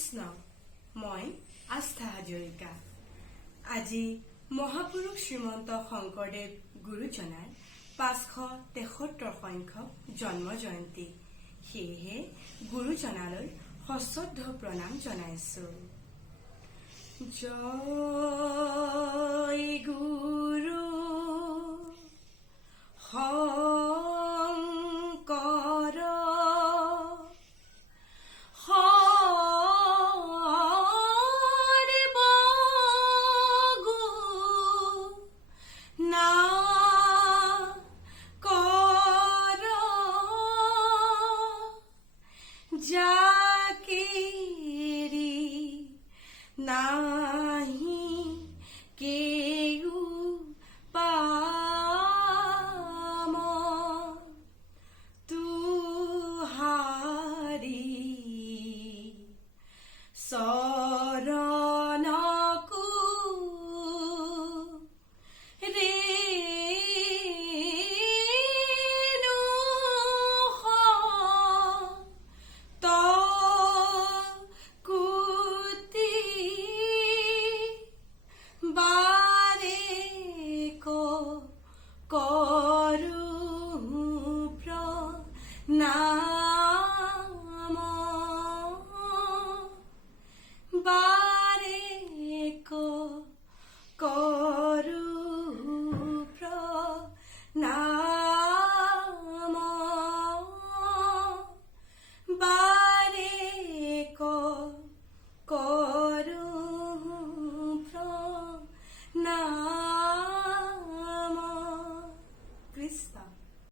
কৃষ্ণ মই আস্থা হাজৰিকা। আজি মহাপুৰুষ শ্ৰীমন্ত শংকৰদেৱ গুৰুজনাৰ 573 সংখ্যক জন্ম জয়ন্তী। সেয়েহে গুৰুজনালৈ সশ্ৰদ্ধ প্ৰণাম জনাইছো। জয় গুৰু শংকৰ নাহি কেউ পাম তুহারি চৰণকু কৰো প্ৰণাম।